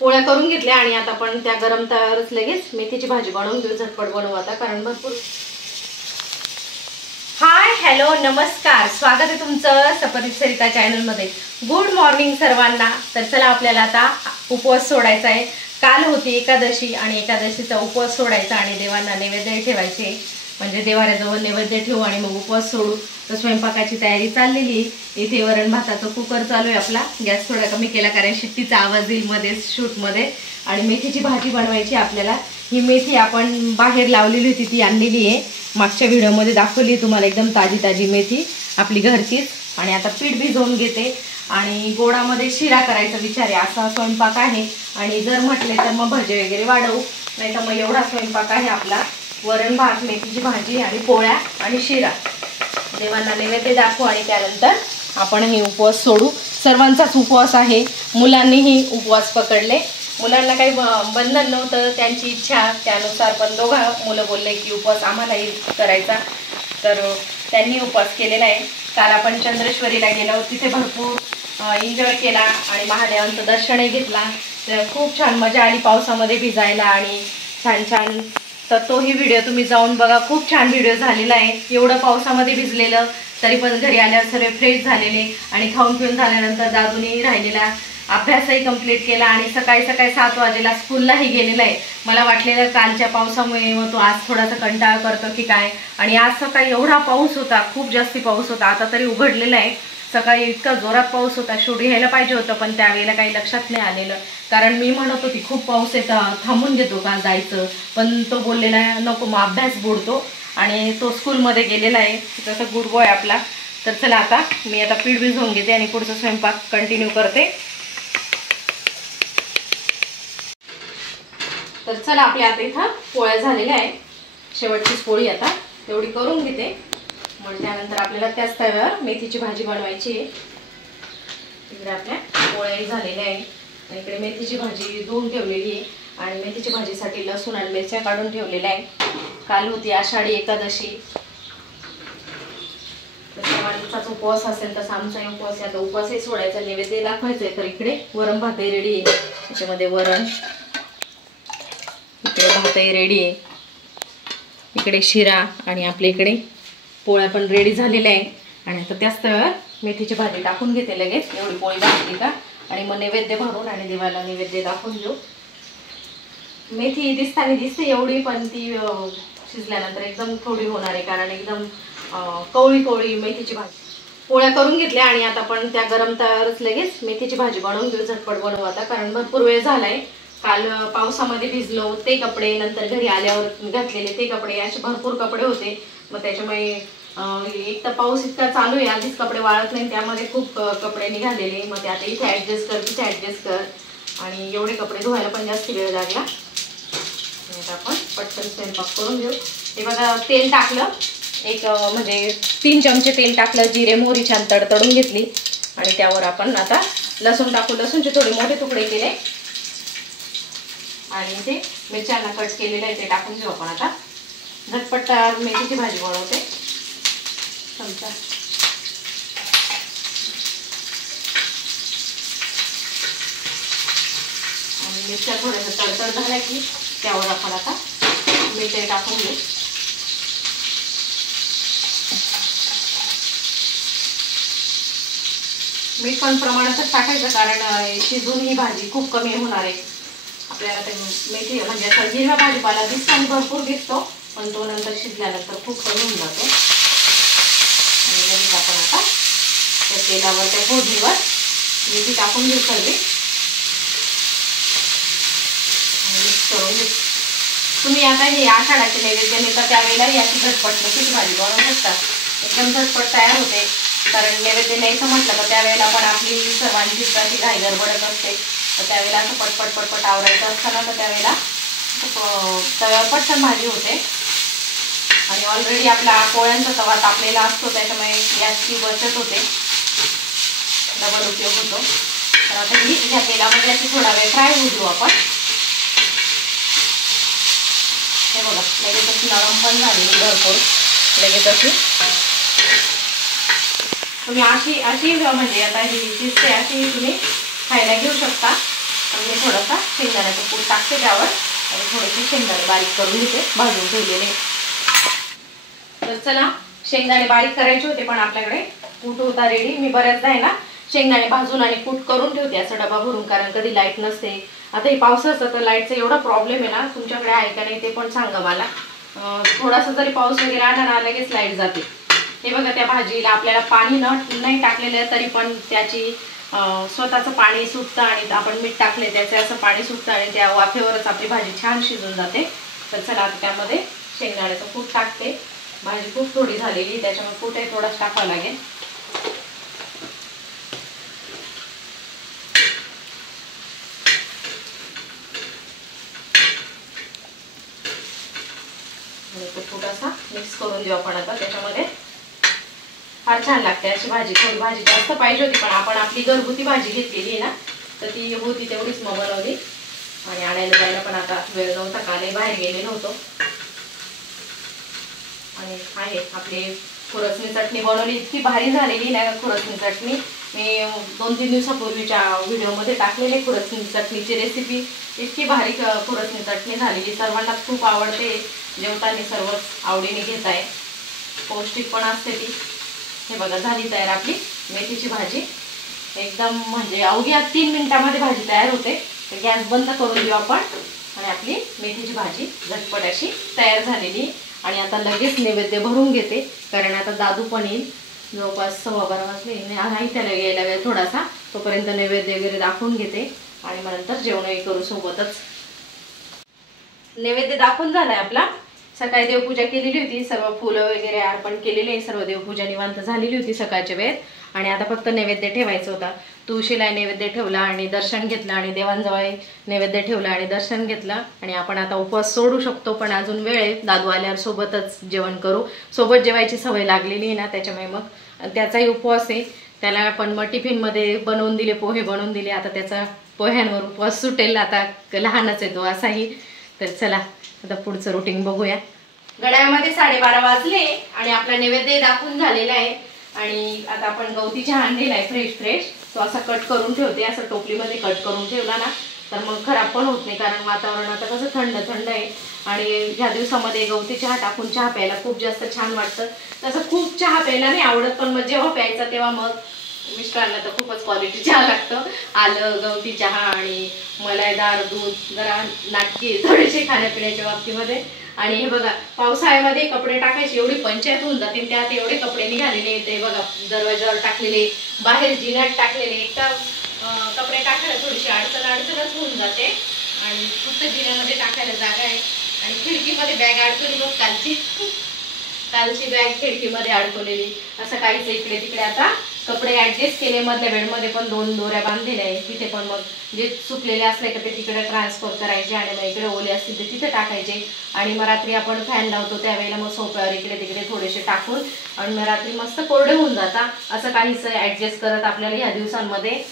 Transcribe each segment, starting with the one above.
पोळ्या करून घेतल्या आणि आता आपण त्या गरम तव्यावरच लगेच मेथीची भाजी बनवून घेऊ. झटपट बनवू आता, कारण भरपूर. हाय हॅलो नमस्कार, स्वागत आहे तुमचं सपरित सरिता चॅनलमध्ये. गुड मॉर्निंग सर्वांना. तर चला आपल्याला आता उपवास सोडायचा आहे. काल होती एकादशी आणि एकादशीचा उपवास सोडायचा आणि देवांना नैवेद्य ठेवायचे, म्हणजे देवाऱ्याजवळ नैवेद्य ठेवू आणि मग उपवास सोडू. तर स्वयंपाकाची तयारी चाललेली. इथे वरण भाताचा कुकर चालू आहे आपला. गॅस थोडा कमी केला कारण शिट्टीचा आवाज येईल मध्ये शूटमध्ये. आणि मेथीची भाजी बनवायची आपल्याला. ही मेथी आपण बाहेर लावलेली होती, ती आणलेली आहे. मागच्या व्हिडिओमध्ये दाखवली तुम्हाला, एकदम ताजी ताजी मेथी आपली घरचीच. आणि आता पीठ भिजवून घेते आणि गोडामध्ये शिरा करायचा विचार आहे. असा स्वयंपाक आहे. आणि जर म्हटले तर मग भजे वगैरे वाढवू, नाही तर मग एवढा स्वयंपाक आहे आपला. वरण भात, मेथीची भाजी आणि पोळ्या आणि शिरा. देवांना नैवेद्य दाखवू आणि त्यानंतर आपण हे उपवास सोडू. सर्वांचाच उपवास आहे. मुलांनीही उपवास पकडले. मुलांना काही बंधन नव्हतं, त्यांची इच्छा त्यानुसार. पण दोघा मुलं बोलले की उपवास आम्हालाही करायचा, तर त्यांनी उपवास केलेला आहे. काल आपण चंद्रेश्वरीला गेलो, तिथे भरपूर एन्जॉय केला आणि महादेवांचं दर्शनही घेतला. तर खूप छान मजा आली पावसामध्ये भिजायला आणि छान छान. तर तोही व्हिडिओ तुम्ही जाऊन बघा, खूप छान व्हिडिओ झालेला आहे. एवढं पावसामध्ये भिजलेलं तरी पण घरी आल्यावर सर्व फ्रेश झालेले आणि खाऊन पिऊन झाल्यानंतर दादूनी राहिलेला अभ्यासही कंप्लीट केला आणि सकाळी 7 वाजेला स्कूललाही गेलेला आहे. मला वाटलेलं कालच्या पावसामुळे मग तो आज थोडासा कंटाळा करतो की काय, आणि आज सकाळी एवढा पाऊस होता, खूप जास्ती पाऊस होता. आता तरी उघडलेला आहे. सकाळी इतका जोरात पाऊस होता, शूट घ्यायला पाहिजे होतं पण त्यावेळेला काही लक्षात नाही आलेलं. कारण मी म्हणत होती खूप पाऊस येतं, थांबून घेतो का जायचं, पण तो बोललेला नको, मग अभ्यास बुडतो. आणि तो स्कूलमध्ये गेलेला आहे, तसं गुड बॉय आपला. तर चला आता मी आता पीठ भिजवून घेते आणि पुढचा स्वयंपाक कंटिन्यू करते. तर चला आपल्या आता इथं पोळ्या झालेल्या आहे. शेवटचीच पोळी आता तेवढी करून घेते, मग त्यानंतर आपल्याला त्याच तव्यावर मेथीची भाजी बनवायची आहे. इकडे आपल्या पोळ्याही झालेल्या आहे आणि इकडे मेथीची भाजी धुवून ठेवलेली आहे. आणि मेथीची भाजीसाठी लसूण आणि मिरच्या काढून ठेवलेल्या आहे. काल होती आषाढी एकादशी. सर्वांचाच उपवास असेल तसा आमचाही उपवास आहे. आता उपवासही सोडायचा, नैवेद्य दाखवायचं आहे. तर इकडे वरण भातही रेडी आहे. त्याच्यामध्ये वरण, इकडे भातही रेडी आहे, इकडे शिरा आणि आपल्या इकडे पोळ्या पण रेडी झालेल्या आहे. आणि आता त्याच तव्यावर मेथीची भाजी टाकून घेते लगेच. एवढी पोळी भाजली का आणि मग नैवेद्य भरून आणि देवाला नैवेद्य दाखवून घेऊ. मेथी दिसताना दिसते एवढी, पण ती शिजल्यानंतर एकदम थोडी होणार आहे, कारण एकदम कवळी कवळी मेथीची भाजी. पोळ्या करून घेतल्या आणि आता आपण त्या गरम तव्यावरच लगेच मेथीची भाजी बनवून घेऊ. झटपट बनवू आता, कारण भरपूर वेळ झालाय. काल पावसामध्ये भिजलो, ते कपडे, नंतर घरी आल्यावर घातलेले ते कपडे, असे भरपूर कपडे होते. मग त्याच्यामुळे एक तर पाऊस इतका चालू आहे, आधीच कपडे वाळत नाही, त्यामध्ये खूप कपडे निघालेले. मग ते आता इथे ॲडजस्ट कर, तिथे ॲडजस्ट कर, आणि एवढे कपडे धुवायला पण जास्त वेळ लागला. आपण पटकन स्वयंपाक करून घेऊ. हे बघा, तेल टाकलं एक, म्हणजे 3 चमचे तेल टाकलं. जिरे मोहरी छान तडतडून घेतली आणि त्यावर आपण आता लसूण टाकू. लसूणचे थोडे मोठे तुकडे केले आणि ते मिरच्यांना कट केलेलं आहे ते टाकून घेऊ आपण. आता झटपट मेथीची भाजी बनवते. चमचा आणि मिरच्या थोड्याशा तडतड झाल्या की त्यावर आपण आता मीठ टाकून घेऊ. मीठ पण प्रमाणातच टाकायचं, कारण शिजून ही भाजी खूप कमी होणार आहे. आपल्याला ते मेथी म्हणजे असं हिरव्या भाजीपाला दिसताना भरपूर दिसतो, पण तो नंतर शिजल्यानंतर खूप कमी होऊन जातो. आणि लगेच आपण आता त्या तेलावर, त्या फोडणीवर मेथी टाकून घेऊ सर्व आणि मिक्स करून घेऊ. तुम्ही आता हे आषाढाचे नैवेद्य नेता त्यावेळेला याची झटपट मेथीची भाजी बनवू शकता. एकदम झटपट तयार होते, कारण नैवेद्य न्यायचं म्हटलं तर त्यावेळेला पण आपली सर्वांचीच अशी घाई गडबडत असते. तर त्यावेळेला असं पटपट पटपट आवरायचं असताना तर त्यावेळेला तव्यावर पटकन भाजी होते. आणि ऑलरेडी आपला पोळ्यांचा तवा तापलेला असतो, त्याच्यामुळे गॅसची बचत होते, डबल उपयोग होतो. तर आता ही ह्या तेलामध्ये अशी थोडा वेळ फ्राय होऊ देऊ आपण. हे बघा, लगेच अशी नरम पण झालेली भरपूर, लगेच अशी. तुम्ही अशी म्हणजे आता ही शिजते अशी तुम्ही खायला घेऊ शकता. पण मी थोडासा शेंगदाण्याचं कूट टाकते त्यावर आणि थोडेसे शेंगदाणे बारीक करून घेते भाजून ठेवलेले. तर चला, शेंगदाणे बारीक करायचे होते पण आपल्याकडे कूट होता रेडी. मी बऱ्याचदा आहे ना शेंगदाणे भाजून आणि कूट करून ठेवते असं डबा भरून, कारण कधी लाईट नसते. आता हे पावसाचं तर लाईटचा एवढा प्रॉब्लेम आहे ना, तुमच्याकडे आहे का नाही ते पण सांगा मला. थोडासा जरी पाऊस वगैरे आला ना लगेच लाईट जाते. हे बघा, त्या भाजीला आपल्याला पाणी नाही टाकलेलं तरी पण त्याची स्वतःचं पाणी सुटतं आणि आपण मीठ टाकले त्याचे असं पाणी सुटतं आणि त्या वाफेवरच आपली भाजी छान शिजून जाते. तर चला, आता त्यामध्ये शेंगदाण्याचं कूट टाकते. भाजी खूप थोडी झालेली त्याच्यामुळे कूटही थोडाच टाकावं लागेल. थोडासा मिक्स करून देऊ आपण आता त्याच्यामध्ये. फार छान लागते अशी भाजी. थोडी भाजी जास्त पाहिजे होती पण आपण आपली घरगुती भाजी घेतलेली आहे ना, तर ती होती तेवढीच मग बनवली. आणि आणायला जायला पण आता वेळ नव्हता, कालही बाहेर गेलेलो होतो. आणि आहे आपली खुरसणी चटणी बनवली, इतकी भारी झालेली ना खुरसणी चटणी. मी 2-3 दिवसापूर्वीच्या व्हिडिओमध्ये टाकलेली खुरसणी चटणीची रेसिपी. इतकी भारी खुरसणी चटणी झालेली, सर्वांना खूप आवडते. जेवताना सर्वच आवडीने घेत आहे, पौष्टिक पण असते ती. हे बघा, झाली तयार आपली मेथीची भाजी. एकदम म्हणजे अवघ्या 3 मिनिटामध्ये भाजी तयार होते. तर गॅस बंद करून देऊ आपण आणि आपली मेथीची भाजी झटपट अशी तयार झालेली. आणि आता लगेच नैवेद्य भरून घेते, कारण आता दादू पण येईल. जवळपास 12:15 वाजले नाही, त्याला यायला वेळ थोडासा. तोपर्यंत नैवेद्य वगैरे दाखवून घेते आणि मग नंतर जेवणही करू सोबतच. नैवेद्य दाखवून झालाय आपला. सकाळी देवपूजा केलेली होती, सर्व फुलं वगैरे अर्पण केलेले, सर्व देवपूजा निवांत झालेली होती सकाळच्या वेळेत. आणि आता फक्त नैवेद्य ठेवायचा होता. तुळशीला नैवेद्य ठेवला आणि दर्शन घेतलं आणि देवांजवळ नैवेद्य ठेवला आणि दर्शन घेतलं. आणि आपण आता उपवास सोडू शकतो, पण अजून वेळ आहे. दादू आल्यावर सोबतच जेवण करू. सोबत जेवायची सवय लागलेली आहे ना, त्याच्यामुळे मग त्याचाही उपवास आहे. त्याला पण मग टिफिनमध्ये बनवून दिले, पोहे बनवून दिले. आता त्याचा पोह्यांवर उपवास सुटेल, आता लहानच आहे तो असाही. तर चला, आता पुढचं रुटीन बघूया. घड्याळामध्ये 12:30 वाजले आणि आपला नैवेद्य दाखवून झालेला आहे. आणि आता आपण गवती चहा आणलेला आहे फ्रेश. तो असा कट करून ठेवते, असं टोपलीमध्ये कट करून ठेवला ना तर मग खराब पण होत नाही, कारण वातावरण आता कसं थंड आहे. आणि ह्या दिवसामध्ये गवती चहा टाकून चहा प्यायला खूप जास्त छान वाटतं. तसं खूप चहा प्यायला नाही आवडत, पण मग जेव्हा प्यायचा तेव्हा मग मिस्टरांना तर खूपच क्वालिटी चहा लागतं. आलं, गवती चहा आणि मलाईदार दूध, जरा नाटकी थोडेसे खाण्यापिण्याच्या बाबतीमध्ये. आणि हे बघा, पावसाळ्यामध्ये कपडे टाकायची एवढी पंचायत होऊन जाते. त्यात एवढे कपडे निघालेले ते बघा, दरवाजावर टाकलेले, बाहेर जिन्यात टाकलेले. एकदा कपडे टाकायला थोडीशी अडचणच होऊन जाते. आणि फक्त जिन्यामध्ये टाकायला जागा आहे. आणि खिडकीमध्ये बॅग अडकवली बघ, कालची बॅग खिडकीमध्ये अडकवलेली. असं काहीच इकडे तिकडे आता कपडे ऍडजस्ट केले. मधल्या बेडमध्ये पण 2 दोऱ्या बांधलेल्या आहे. तिथे पण मग जे सुकलेले असले का ते तिकडे ट्रान्सफर करायचे आणि मग इकडे ओले असतील ते तिथे टाकायचे. आणि मग रात्री आपण फॅन लावतो त्यावेळेला मग सोफ्यावर इकडे तिकडे थोडेसे टाकून आणि मग रात्री मस्त कोरडे होऊन जातात. असं काहीच ऍडजस्ट करत आपल्याला ह्या दिवसांमध्ये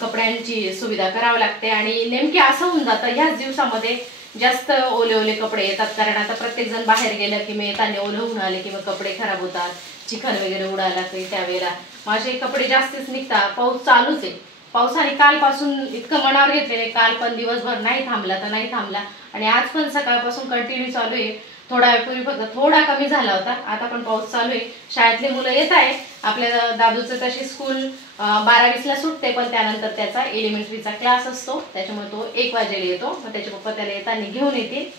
कपड्यांची सुविधा करावी लागते. आणि नेमके असं होऊन जातं ह्याच दिवसामध्ये जास्त ओले कपडे येतात, कारण आता प्रत्येक जण बाहेर गेलं की मी येताना ओले होऊन आले की मग कपडे खराब होतात, चिखल वगैरे उडायला लागते. त्यावेळेला माझे कपडे जास्तच निघतात. पाऊस चालूच आहे. पावसाने कालपासून इतकं मनावर घेतलेले, काल पण दिवसभर नाही थांबला तर नाही थांबला आणि आज पण सकाळपासून कंटिन्यू चालू आहे. थोडा वेळपूर्वी फक्त थोडा कमी झाला होता, आता पण पाऊस चालू आहे. शाळेतले मुलं येत आहे. आपल्या दादूचं तशी स्कूल 12:20ला सुटते, पण त्यानंतर त्याचा एलिमेंटरीचा क्लास असतो, त्याच्यामुळे तो 1 वाजेला येतो. मग त्याचे पप्पा त्याला येताना घेऊन येतील.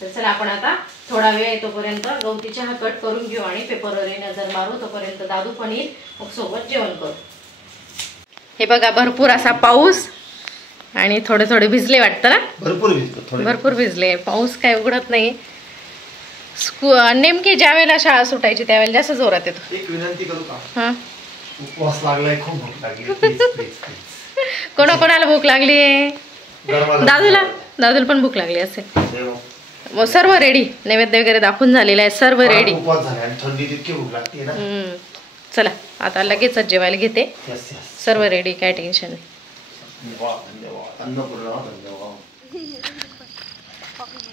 तर चला, आपण आता थोडा वेळ येतोपर्यंत गवती चहा कट करून घेऊ आणि पेपरवर नजर मारू. तोपर्यंत दादू पण येईल, मग सोबत जेवण करू. हे बघा, भरपूर असा पाऊस आणि थोडे भिजले वाटतं ना. भरपूर भिजले. पाऊस काय उघडत नाही. नेमकी ज्या वेळेला शाळा सुटायची त्यावेळेला जास्त जोरात येतो. एक विनंती करू का? हा, उपवास लागलाय, खूप भूक लागली. कोणाकोणाला भूक लागली? दादूला पण भूक लागली असेल. मग सर्व रेडी, नैवेद्य वगैरे दाखवून झालेला आहे, सर्व रेडी. उपवास झाला आणि थंडीत इतकी भूक लागते ना. चला, आता लगेचच जेवायला घेते. सर्व रेडी, काय टेन्शन नाही.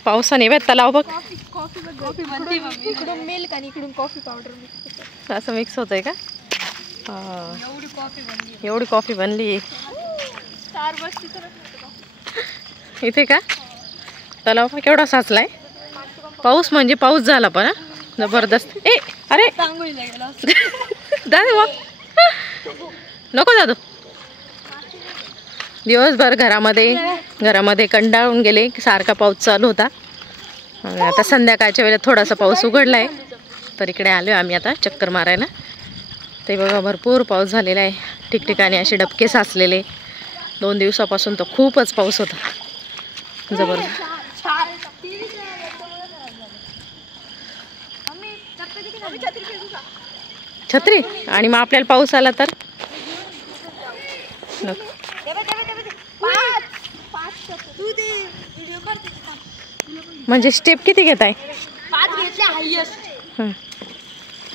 पावसाने वेळ तलाव बघ, इकडून मिल्क आणि इकडून कॉफी पावडर असं मिक्स होतंय का? एवढी कॉफी बनली. इथे का तलाव पण केवढा साचलाय. पाऊस म्हणजे पाऊस झाला पण जबरदस्त. ए अरे दादू नको दादू. दिवसभर घरामध्ये कंटाळून गेले. सारखा पाऊस चालू होता. आता संध्याकाळच्या वेळेला थोडासा पाऊस उघडलाय तर इकडे आलोय आम्ही आता चक्कर मारायला. ते बघा भरपूर पाऊस झालेला आहे. ठिकठिकाणी असे डबके साचलेले. 2 दिवसापासून तर खूपच पाऊस होता जबरदस्त. छत्री आणि मग आपल्याला पाऊस आला तर म्हणजे स्टेप किती घेताय? 5 घेतले हायेस्ट.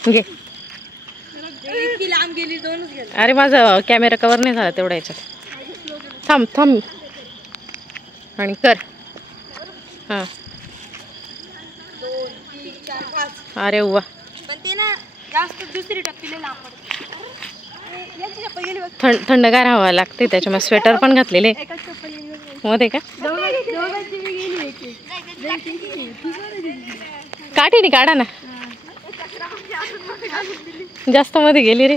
घे. इतकी लांब गेली 2च गेले. अरे माझा कॅमेरा कव्हर नाही झाला तेवढा याच्यात. थांब आणि कर. हां 2 3 4 5. अरे वा. पण ते ना जास्त दुसरी टप्पीला लांब पडते. याची चप्पल गेली बघ. थंडगार हवा लागते त्याच्यामुळे स्वेटर पण घातलेले. एकाच चप्पल गेली बघ. मध्ये का दोघांची गेली एक. काठीने काढा ना. जास्त मध्ये गेली रे.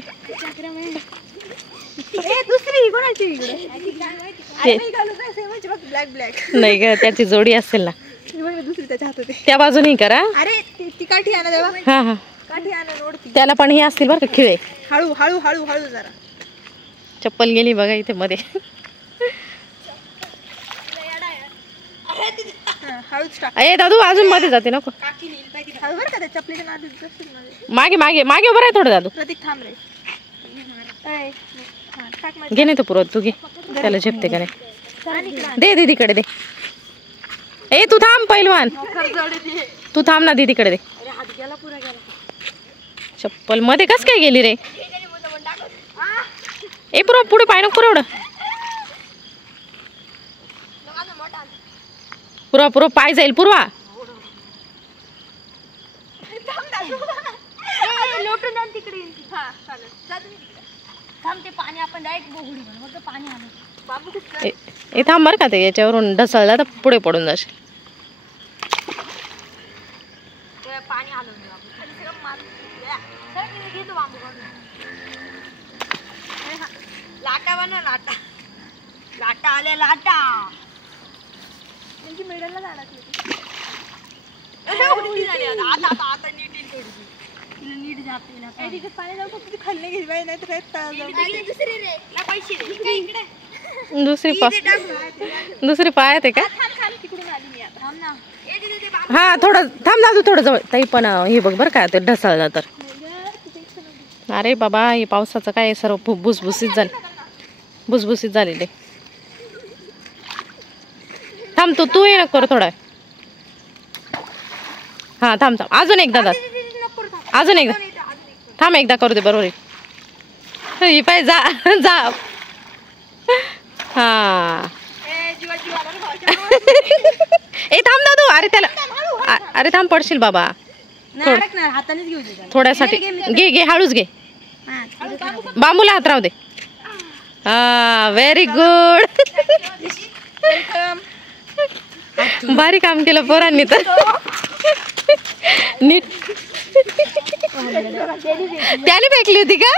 दुसरी कोणाची इकडे ब्लॅक नाही ग त्याची जोडी असेल ना. दुसरी त्याच्या हातात. त्या बाजूने करा. अरे ती काठी आणा देवा. हा हा काठी आणा नोडती. त्याला पण हे असतील बरं का खिळे. हळू हळू हळू हळू जरा. चप्पल गेली बघा इथे मध्ये. हळूच टाक. ए दादू अजून मध्ये जाते नको. काठी नेल पाहिजे. हळू बरं का त्या चपलीच्या नादी जसं मागे मागे मागे उभं राह थोडं दादू. प्रतीक थांब रे. टाक मग. घे नाही तो पुरवत तू घे. त्याला झेपते का नाही. दे दीदीकडे दे. ए तू थांब पहिलवान. तू थांब ना दीदीकडे दे. अरे हात गेला पुरा गेला. चप्पल मध्ये कस काय गेली रे. ए पुरव पुढे पाय नको पुरवड. पुरवा पाय जाईल पुरवा. लोटून आण तिकडे. हा चालेल. थांब ते पाणी आपण डायरेक्ट बोगडी बनवू. फक्त पाणी आणू. बाबू ए थांब बरं का ते याच्यावरून ढसळला तर पुढे पडून जाशील. पाणी आलं घेतो बांबू लाटा बनव. लाटा आल्या लाटा. त्यांची मिडलला झाडात आता नीट तिला नीट जाते ना. पाणी जाऊ फक्त खाल्ले गेली बाई नाही तर दुसरी पाय आहे का. तिकडून आली मी आता. थांब ना. हा थोडं थांब दादू थोडं जवळ. ताई पण हे बघ बरं का ते ढसळलं तर. अरे बाबा हे पावसाचं काय सर्व भुसभुसीत झालेले. थांब तू ये नको थोडा. हा थांब अजून एकदा अजून एकदा थांब एकदा करू दे बरोबर आहे. पाय जा जा. हा ए थांब दादू. अरे त्याला अरे थांब पडशील बाबा. हातानेच घेऊ दे. थोड्यासाठी घे हळूच घे. बांबूला हात राहू दे. हा व्हेरी गुड. भारी काम केलं पोरांनी तर. नीट त्याने फेकली होती का.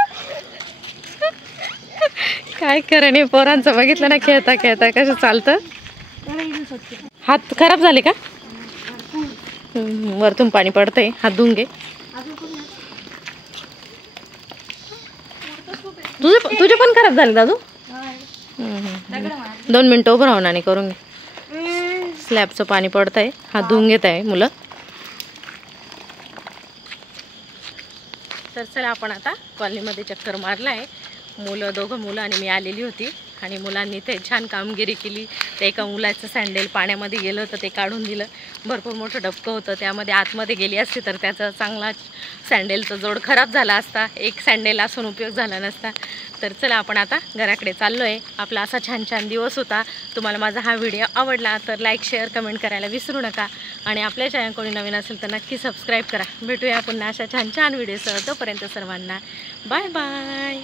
काय करा नाही पोरांचं बघितलं ना खेळता खेळता कसं चालतं. हात खराब झाले का. वरतून पाणी पडतंय. हात धुवून घे. तुझे पण खराब झाले दादू. 2 मिनिटं उभं राहून आणि करून घे. स्लॅबचं पाणी पडतंय. हात धुवून घेत आहे मुलं. तर चला आपण आता कॉलनीमध्ये चक्कर मारलाय. दोघं मुलं आणि मी आलेली होती आणि मुलांनी ते छान कामगिरी केली. ते एका मुलाचं सँडेल पाण्यामध्ये गेलं होतं ते काढून दिलं. भरपूर मोठं डबकं होतं त्यामध्ये आतमध्ये गेली असती तर त्याचा चांगला सँडेलचा जोड खराब झाला असता. एक सँडेल असून उपयोग झाला नसता. तर चला आपण आता घराकडे चाललो आहे. आपला असा छान दिवस होता. तुम्हाला माझा हा व्हिडिओ आवडला तर लाईक शेअर कमेंट करायला विसरू नका. आणि आपल्या चॅनल कोणी नवीन असेल तर नक्की सबस्क्राईब करा. भेटूया पुन्हा अशा छान व्हिडिओसह. तोपर्यंत सर्वांना बाय बाय.